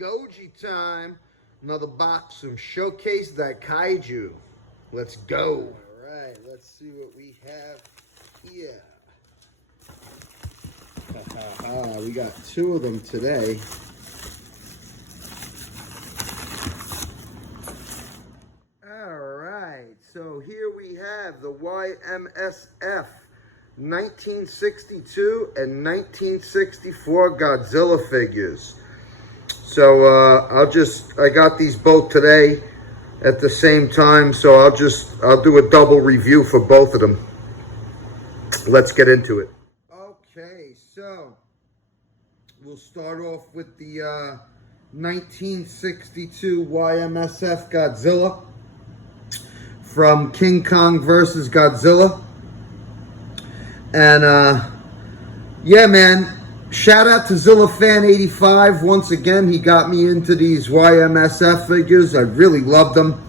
Goji time. Another box from Showcase That Kaiju. Let's go. All right, let's see what we have here. We got two of them today. All right, so here we have the Y-MSF 1962 and 1964 Godzilla figures. So I got these both today at the same time, so I'll do a double review for both of them. Let's get into it. Okay, so we'll start off with the 1962 Y-MSF Godzilla from King Kong versus Godzilla. And yeah, man, shout out to ZillaFan85. Once again, he got me into these Y-MSF figures. I really love them.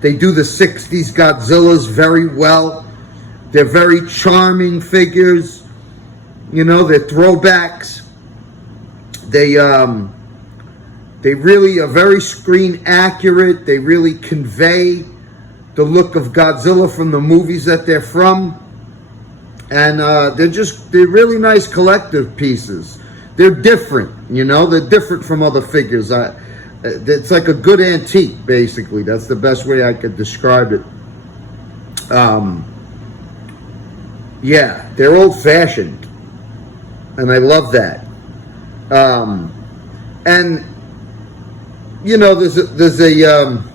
They do the 60s Godzillas very well. They're very charming figures. You know, they're throwbacks. They really are very screen accurate. They really convey the look of Godzilla from the movies that they're from. And they're really nice collective pieces. They're different, you know, they're different from other figures. It's like a good antique, basically. That's the best way I could describe it. Yeah, they're old-fashioned, and I love that. And you know, there's a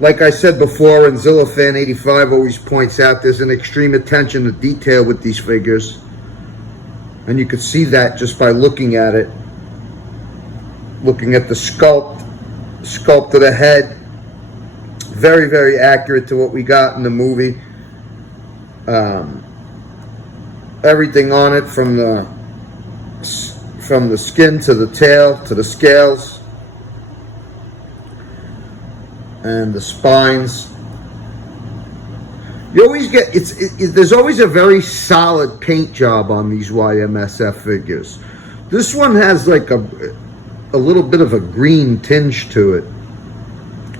like I said before, and ZillaFan85 always points out, there's an extreme attention to detail with these figures. And you could see that just by looking at it. Looking at the sculpt of the head. Very, very accurate to what we got in the movie. Everything on it, from the skin to the tail to the scales. And the spines. You always get, there's always a very solid paint job on these Y-MSF figures. This one has like a little bit of a green tinge to it,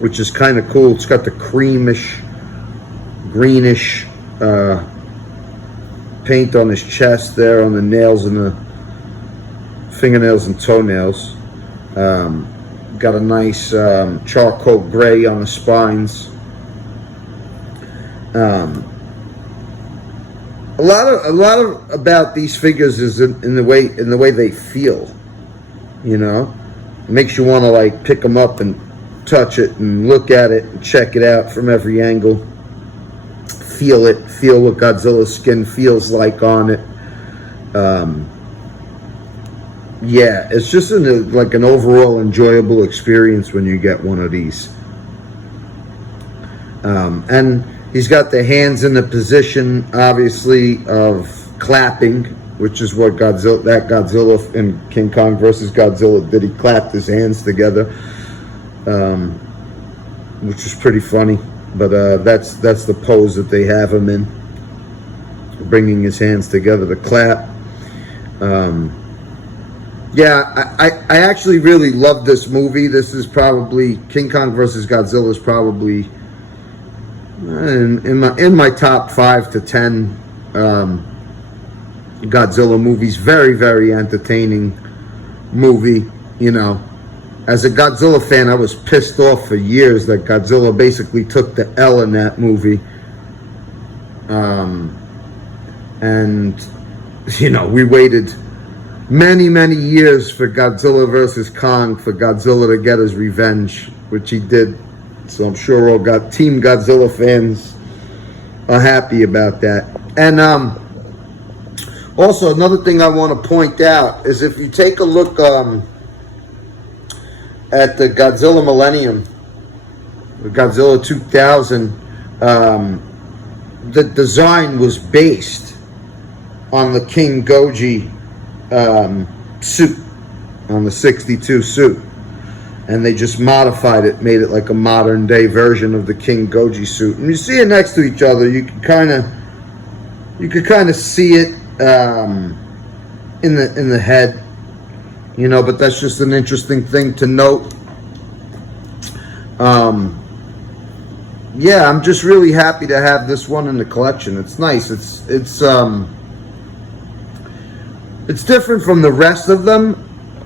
which is kind of cool. It's got the creamish, greenish paint on his chest there, on the nails and the fingernails and toenails. Got a nice charcoal gray on the spines. A lot of about these figures is in the way they feel. You know, it makes you want to like pick them up and touch it and look at it and check it out from every angle. Feel it. Feel what Godzilla's skin feels like on it. Yeah, it's just like an overall enjoyable experience when you get one of these. And he's got the hands in the position, obviously, of clapping, which is what Godzilla in King Kong versus Godzilla did. He clapped his hands together, which is pretty funny. But that's the pose that they have him in, bringing his hands together to clap. Yeah, I actually really love this movie. This is probably, King Kong versus Godzilla is probably in my top 5 to 10 Godzilla movies. Very, very entertaining movie. You know, as a Godzilla fan, I was pissed off for years that Godzilla basically took the L in that movie. And, you know, we waited many, many years for Godzilla versus Kong, for Godzilla to get his revenge, which he did. So I'm sure all Team Godzilla fans are happy about that. And also, another thing I want to point out is if you take a look at the Godzilla Millennium, the Godzilla 2000, the design was based on the King Goji suit, on the 62 suit, and they just modified it, made it like a modern day version of the King Goji suit. And you see it next to each other, you can kind of see it in the head. you know, but that's just an interesting thing to note. Yeah, I'm just really happy to have this one in the collection. It's nice. It's different from the rest of them,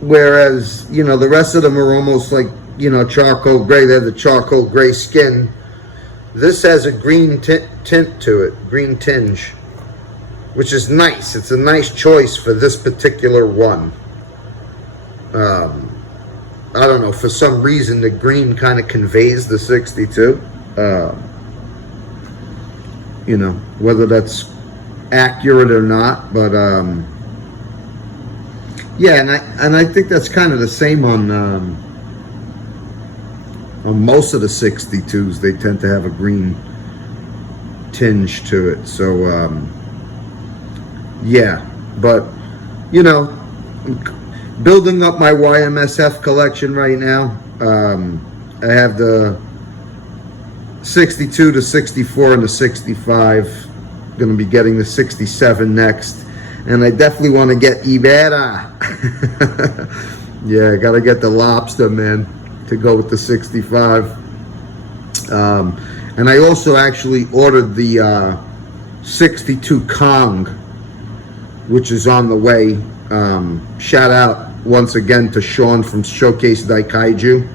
whereas, you know, the rest of them are almost like, you know, charcoal gray. They have the charcoal gray skin. This has a green tint to it, green tinge, which is nice. It's a nice choice for this particular one. I don't know, for some reason the green kind of conveys the 62. You know, whether that's accurate or not, but yeah, and I think that's kind of the same on most of the 62s. They tend to have a green tinge to it. So yeah, but you know, building up my Y-MSF collection right now. I have the 62 to 64 and the 65. Going to be getting the 67 next, and I definitely want to get Ibera. Yeah, I got to get the lobster, man, to go with the 65. And I also actually ordered the 62 Kong, which is on the way. Shout out once again to Sean from Showcase Daikaiju.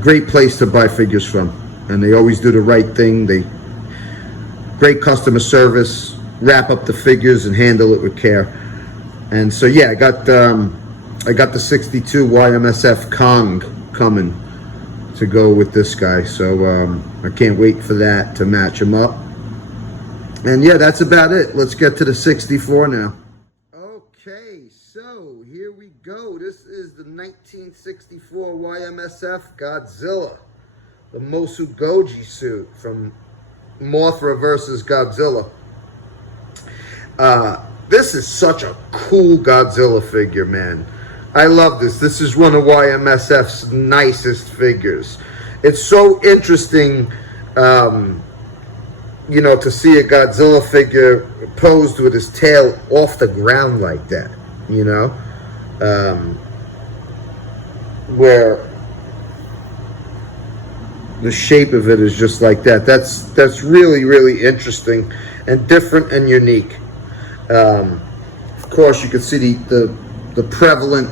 Great place to buy figures from, and they always do the right thing. They great customer service, wrap up the figures and handle it with care. And so yeah, I got the 62 Y-MSF Kong coming to go with this guy. So I can't wait for that to match him up. And yeah, that's about it. Let's get to the 64 now. Okay, so here we go. This is the 1964 Y-MSF Godzilla, the Mosu Goji suit from Mothra versus Godzilla. This is such a cool Godzilla figure, man. I love this. This is one of Y-MSF's nicest figures. It's so interesting, you know, to see a Godzilla figure posed with his tail off the ground like that, you know, where the shape of it is just like that. That's really, really interesting and different and unique. Of course, you can see the prevalent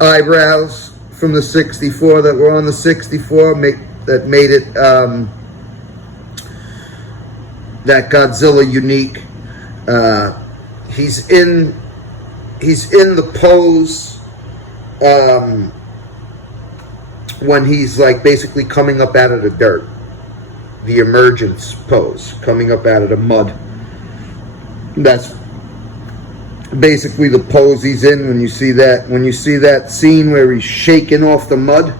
eyebrows from the 64 that were on the 64 that made it that Godzilla unique. He's in the pose when he's like basically coming up out of the dirt, the emergence pose, coming up out of the mud. That's basically the pose he's in when you see that scene where he's shaking off the mud.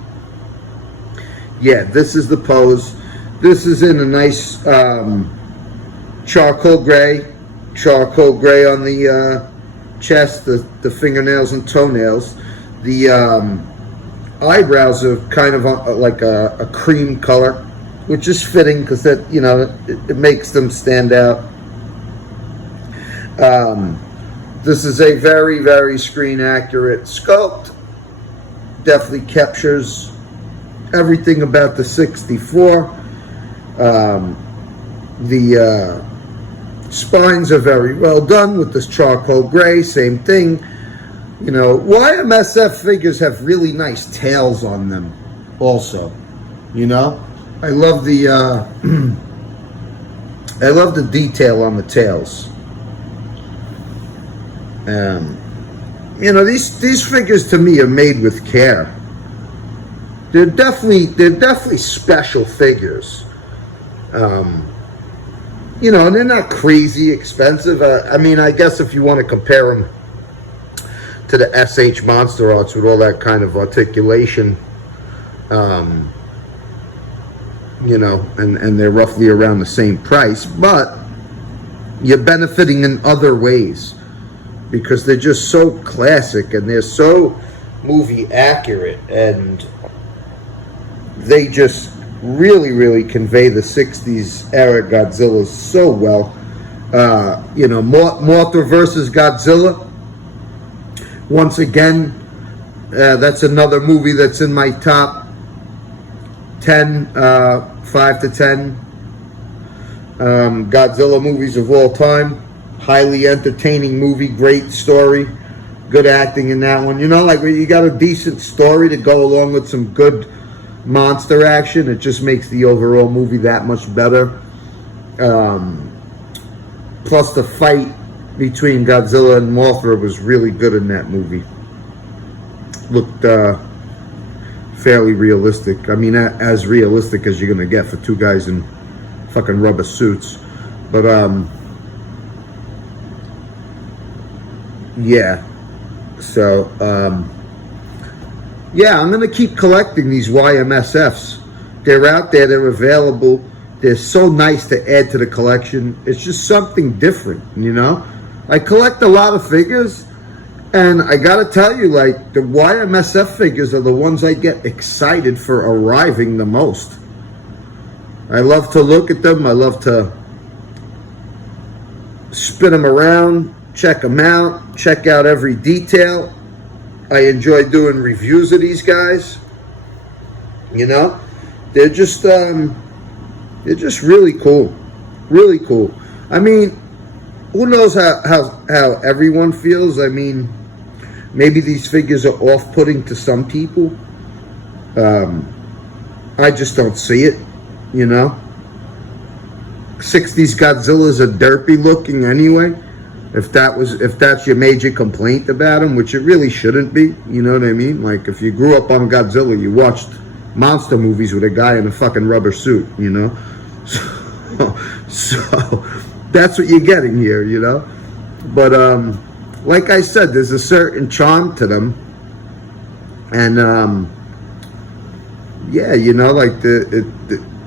Yeah, this is the pose. This is in a nice charcoal gray on the chest, the fingernails and toenails. The eyebrows are kind of like a cream color, which is fitting because that, you know, it makes them stand out. This is a very, very screen accurate sculpt. Definitely captures everything about the 64. The spines are very well done with this charcoal gray, same thing. You know, Y-MSF figures have really nice tails on them also. You know, I love the I love the detail on the tails. You know, these figures to me are made with care. They're definitely special figures. You know, and they're not crazy expensive. I mean, I guess if you want to compare them to the SH Monster Arts with all that kind of articulation, you know, and they're roughly around the same price, but you're benefiting in other ways because they're just so classic and they're so movie accurate, and they just really, really convey the 60s era Godzilla so well. Mothra versus Godzilla. Once again, that's another movie that's in my top 10, 5 to 10 Godzilla movies of all time. Highly entertaining movie, great story, good acting in that one. Like when you got a decent story to go along with some good monster action, it just makes the overall movie that much better. Plus the fight between Godzilla and Mothra was really good in that movie. Looked fairly realistic. I mean, as realistic as you're gonna get for two guys in fucking rubber suits. But yeah. So yeah, I'm gonna keep collecting these Y-MSFs. They're out there. They're available. They're so nice to add to the collection. It's just something different, I collect a lot of figures, and I gotta tell you, like, the Y-MSF figures are the ones I get excited for arriving the most. I love to look at them. I love to spin them around, check them out, check out every detail. I enjoy doing reviews of these guys. They're just really cool. Really cool. I mean, who knows how everyone feels? I mean, maybe these figures are off-putting to some people. I just don't see it, 60s Godzillas are derpy looking anyway. If that's your major complaint about them, which it really shouldn't be, you know what I mean? Like, if you grew up on Godzilla, you watched monster movies with a guy in a fucking rubber suit, So that's what you're getting here, But like I said, there's a certain charm to them, and yeah, like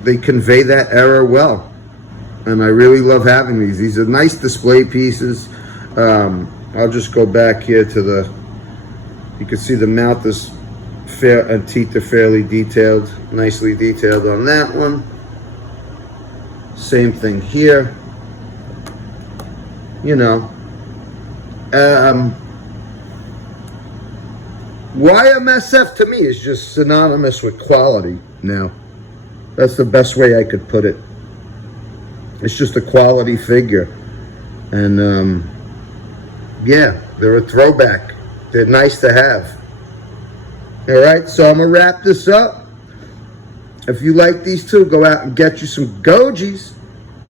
they convey that era well, and I really love having these. These are nice display pieces. I'll just go back here to you can see the mouth is fair and teeth are fairly detailed, nicely detailed on that one. Same thing here. Y-MSF to me is just synonymous with quality now. That's the best way I could put it. It's just a quality figure. And yeah, they're a throwback. They're nice to have. All right, so I'm gonna wrap this up. If you like these two, go out and get you some Gojis.